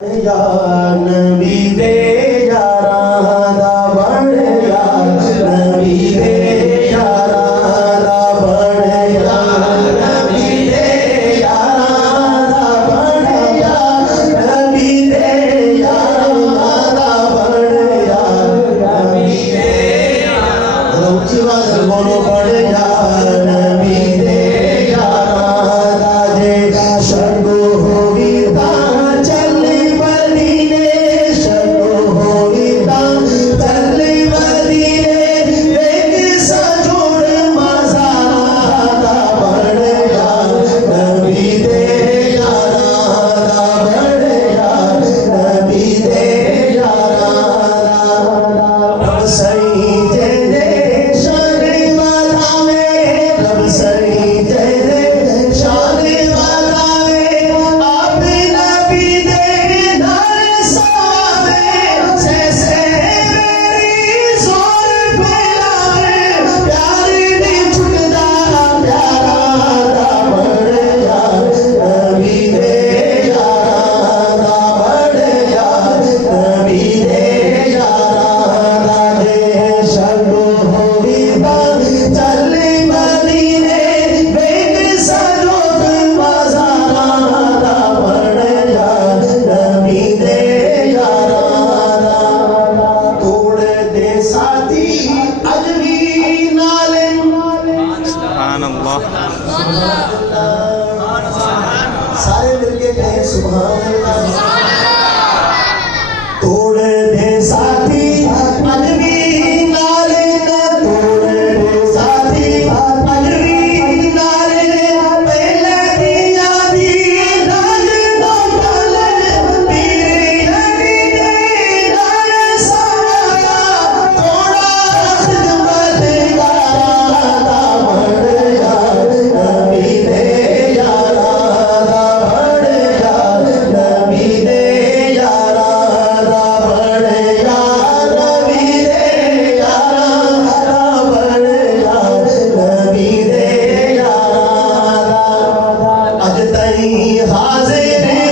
या नबी दे यारां दा बण या नबी दे यारां दा बण या नबी दे यारां दा बण या नबी दे यारां दा बण या नबी दे यारां ऊंची आवाज़ में बोलो बण या नबी दे यारां दा जे शर्गो होगी सारे मिलके कहें सुभान अल्लाह। तोड़ दे साथी अजवी नाले न तोड़ दे साथी अजवी नाले पहले दी यादी राज नो चलन पीर नबी दे नाल साया थोड़ा खिदमत गारा दा बण या नबी दे हाज़िर